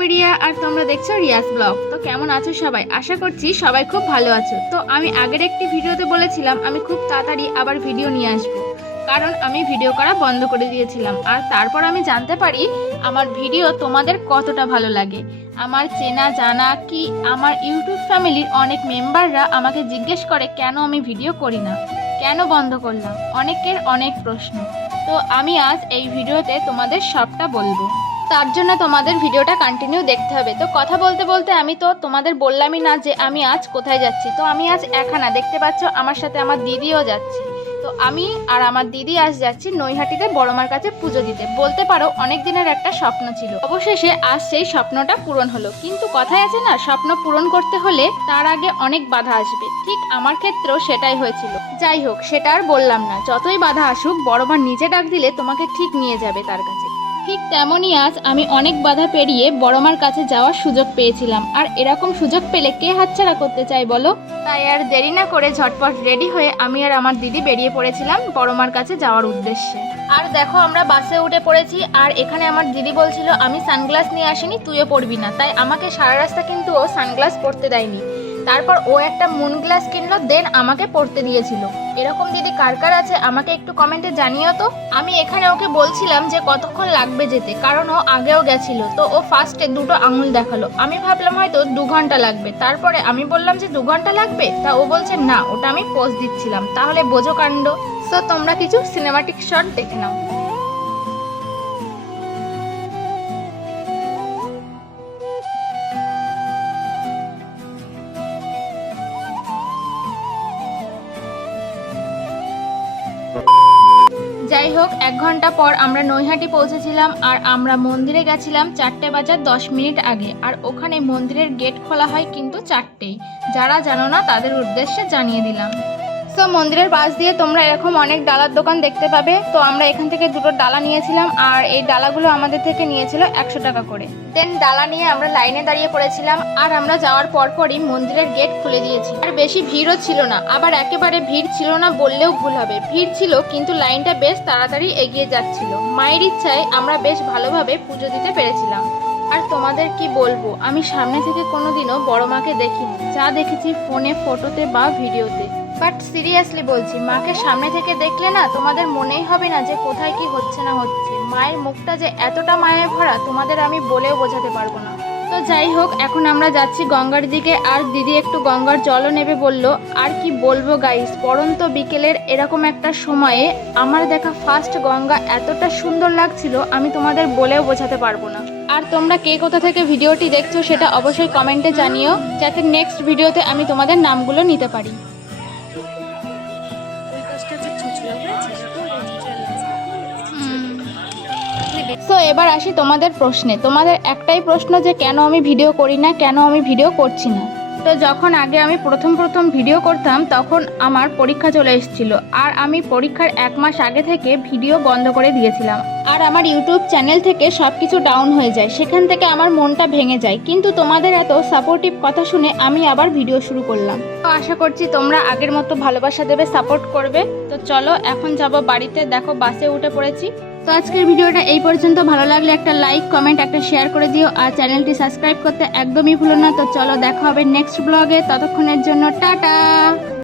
আমি রিয়া আর তোমরা দেখছো রিয়াস ব্লগ। তো কেমন আছো সবাই? আশা করছি সবাই খুব ভালো আছো। তো আমি আগের একটি ভিডিওতে বলেছিলাম আমি খুব তাড়াতাড়ি আবার ভিডিও নিয়ে আসবো, কারণ আমি ভিডিও করা বন্ধ করে দিয়েছিলাম। আর তারপর আমি জানতে পারি আমার ভিডিও তোমাদের কতটা ভালো লাগে। আমার চেনা জানা কি আমার ইউটিউব ফ্যামিলির অনেক মেম্বাররা আমাকে জিজ্ঞেস করে কেন আমি ভিডিও করি না, কেন বন্ধ করলাম। অনেকের অনেক প্রশ্ন। তো আমি আজ এই ভিডিওতে তোমাদের সবটা বলবো। তার জন্য তোমাদের ভিডিওটা কন্টিনিউ দেখতে হবে। তো কথা বলতে বলতে আমি তো তোমাদের বললামই না যে আমি আজ কোথায় যাচ্ছি। তো আমি আজ এখানে দেখতে পাচ্ছ আমার সাথে আমার দিদিও যাচ্ছি। তো আমি আর আমার দিদি আজ যাচ্ছি নৈহাটিতে বড়মার কাছে পুজো দিতে। বলতে পারো অনেক দিনের একটা স্বপ্ন ছিল, অবশেষে আজ সেই স্বপ্নটা পূরণ হলো। কিন্তু কথায় আছে না, স্বপ্ন পূরণ করতে হলে তার আগে অনেক বাধা আসবে। ঠিক আমার ক্ষেত্রেও সেটাই হয়েছিল। যাই হোক, সেটা আর বললাম না। যতই বাধা আসুক, বড়মা নিজে ডাক দিলে তোমাকে ঠিক নিয়ে যাবে তার কাছে। ঠিক তেমনই আজ আমি অনেক বাধা পেরিয়ে বড়মার কাছে যাওয়ার সুযোগ পেয়েছিলাম। আর এরকম সুযোগ পেলে কে হাতছাড়া করতে চায় বলো? তাই আর দেরি না করে ঝটপট রেডি হয়ে আমি আর আমার দিদি বেরিয়ে পড়েছিলাম বড়মার কাছে যাওয়ার উদ্দেশ্যে। আর দেখো আমরা বাসে উঠে পড়েছি। আর এখানে আমার দিদি বলছিল আমি সানগ্লাস নিয়ে আসিনি, তুইও পরবি না। তাই আমাকে সারা রাস্তা কিন্তু ও সানগ্লাস পরতে দেয়নি। তারপর ও একটা মুন গ্লাস কিনলো, দেন আমাকে পড়তে দিয়েছিল। এরকম দিদি কার কার আছে আমাকে একটু কমেন্টে জানিও তো। আমি এখানে ওকে বলছিলাম যে কতক্ষণ লাগবে যেতে, কারণ ও আগেও গেছিল। তো ও ফার্স্টে দুটো আঙুল দেখালো। আমি ভাবলাম হয়তো 2 ঘন্টা লাগবে। তারপরে আমি বললাম যে 2 ঘন্টা লাগবে, তা ও বলছে না, ওটা আমি পোজ দিচ্ছিলাম। তাহলে বোঝো কাণ্ড। তো তোমরা কিছু সিনেমাটিক শট দেখে নাও। যাই হোক, 1 ঘন্টা পর আমরা নৈহাটি পৌঁছেছিলাম। আর আমরা মন্দিরে গেছিলাম 4টে বাজার 10 মিনিট আগে। আর ওখানে মন্দিরের গেট খোলা হয় কিন্তু 4টেই। যারা জানো না তাদের উদ্দেশ্যে জানিয়ে দিলাম। সো মন্দিরের পাশ দিয়ে তোমরা এরকম অনেক ডালার দোকান দেখতে পাবে। তো আমরা এখান থেকে দুটো ডালা নিয়েছিলাম। আর এই ডালাগুলো আমাদের থেকে নিয়েছিল 100 টাকা করে। দেন ডালা নিয়ে আমরা লাইনে দাঁড়িয়ে পড়েছিলাম। আর আমরা যাওয়ার পরপরই মন্দিরের গেট খুলে দিয়েছি। আর বেশি ভিড়ও ছিল না, আবার একেবারে ভিড় ছিল না বললেও ভুল হবে। ভিড় ছিল, কিন্তু লাইনটা বেশ তাড়াতাড়ি এগিয়ে যাচ্ছিল। মায়ের ইচ্ছায় আমরা বেশ ভালোভাবে পুজো দিতে পেরেছিলাম। আর তোমাদের কি বলবো, আমি সামনে থেকে কোনোদিনও বড় মাকে দেখিনি। যা দেখেছি ফোনে, ফটোতে বা ভিডিওতে। বাট সিরিয়াসলি বলছি, মাকে সামনে থেকে দেখলে না তোমাদের মনেই হবে না যে কোথায় কি হচ্ছে না হচ্ছে। মায়ের মুখটা যে এতটা মায়ায় ভরা তোমাদের আমি বলেও বোঝাতে পারবো না। তো যাই হোক, এখন আমরা যাচ্ছি গঙ্গার দিকে। আর দিদি একটু গঙ্গার জলও নেবে বলল। আর কি বলবো গাইস, পড়ন্ত বিকেলের এরকম একটা সময়ে আমার দেখা ফার্স্ট গঙ্গা এতটা সুন্দর লাগছিল আমি তোমাদের বলেও বোঝাতে পারবো না। আর তোমরা কে কোথা থেকে ভিডিওটি দেখছো সেটা অবশ্যই কমেন্টে জানিও, যাতে নেক্সট ভিডিওতে আমি তোমাদের নামগুলো নিতে পারি। তো এবার আসি তোমাদের প্রশ্নে। তোমাদের একটাই প্রশ্ন যে কেন আমি ভিডিও করি না, কেন আমি ভিডিও করছি না। তো যখন আগে আমি প্রথম ভিডিও করতাম তখন আমার পরীক্ষা চলে এসেছিল। আর আমি পরীক্ষার 1 মাস আগে থেকে ভিডিও বন্ধ করে দিয়েছিলাম। আর আমার ইউটিউব চ্যানেল থেকে সব কিছু ডাউন হয়ে যায়, সেখান থেকে আমার মনটা ভেঙে যায়। কিন্তু তোমাদের এত সাপোর্টিভ কথা শুনে আমি আবার ভিডিও শুরু করলাম। তো আশা করছি তোমরা আগের মতো ভালোবাসা দেবে, সাপোর্ট করবে। তো চলো এখন যাব বাড়িতে। দেখো বাসে উঠে পড়েছি। তো আজকের ভিডিওটা এই পর্যন্ত। ভালো লাগলে একটা লাইক, কমেন্ট, একটা শেয়ার করে দিও। আর চ্যানেলটি সাবস্ক্রাইব করতে একদমই ভুলো না। তো চলো দেখা হবে নেক্সট ব্লগে। ততক্ষণের জন্য টাটা।